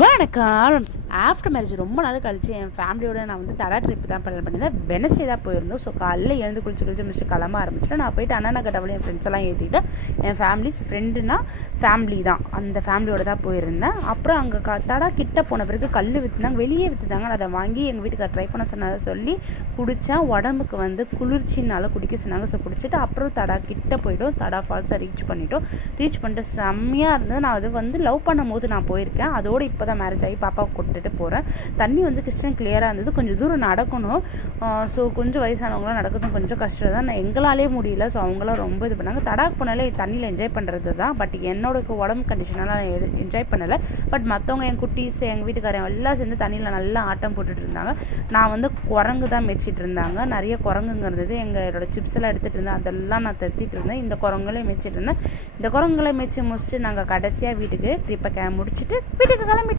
வணக்கம். After marriage ரொம்ப நாள் கழிச்சு என் ஃபேமிலியோட நான் வந்து தடா ட்ரிப் தான் பிளான் பண்ணியிருந்தேன். வெனஸ்டே தான் போயிருந்தோம். ஸோ காலையில் எழுந்து குளிச்சு முடிச்சு கிளம்ப ஆரம்பிச்சுட்டு நான் போயிட்டு அண்ணா கட்டவில் என் ஃப்ரெண்ட்ஸ் எல்லாம் ஏற்றிக்கிட்டு என் ஃப்ரெண்டுனா ஃபேமிலி தான், அந்த ஃபேமிலியோட தான் போயிருந்தேன். அப்புறம் அங்கே தடா கிட்ட போன பிறகு கல் விற்றுந்தாங்க, வெளியே விற்றுதாங்க. அதை வாங்கி எங்கள் வீட்டுக்கு ட்ரை பண்ண சொன்னதை சொல்லி குடித்தேன். உடம்புக்கு வந்து குளிர்ச்சினால குடிக்க சொன்னாங்க. ஸோ குடிச்சிட்டு அப்புறம் தடா கிட்ட போய்ட்டோம். தடா ஃபால்ஸை ரீச் பண்ணிட்டு செம்மையாக இருந்தது. நான் அது வந்து லவ் பண்ணும் போது நான் போயிருக்கேன். அதோடு இப்போ தான் மேரேஜ் ஆகி பாப்பாவை கூட்டிட்டு போகிறேன். தண்ணி வந்து கிறிஸ்டன் கிளியராக இருந்தது. கொஞ்சம் தூரம் நடக்கணும். ஸோ கொஞ்சம் வயசானவங்களாம் நடக்கிறதும் கொஞ்சம் கஷ்டம் தான். நான் எங்களாலே முடியல. ஸோ அவங்களாம் ரொம்ப இது பண்ணாங்க. தடாக் போனாலே தண்ணியில் என்ஜாய் பண்ணுறது தான். பட் என்னோட உடம்பு கண்டிஷனால் நான் என்ஜாய் பண்ணலை. பட் மற்றவங்க என் குட்டீஸ் எங்கள் வீட்டுக்காரங்க எல்லாம் சேர்ந்து தண்ணியில் நல்லா ஆட்டம் போட்டுட்டு இருந்தாங்க. நான் வந்து குரங்கு தான் மேய்ச்சிட்டு இருந்தாங்க. நிறைய குரங்குங்க இருந்தது. எங்களோட சிப்ஸ் எல்லாம் எடுத்துகிட்டு இருந்தேன். அதெல்லாம் நான் தத்திட்டு இருந்தேன். இந்த குரங்குகளையும் மேய்ச்சிட்டு இருந்தேன். இந்த குரங்குகளை மேய்ச்சி முடிச்சுட்டு நாங்கள் கடைசியாக வீட்டுக்கு ட்ரிப்பை முடிச்சுட்டு வீட்டுக்கு கிளம்பி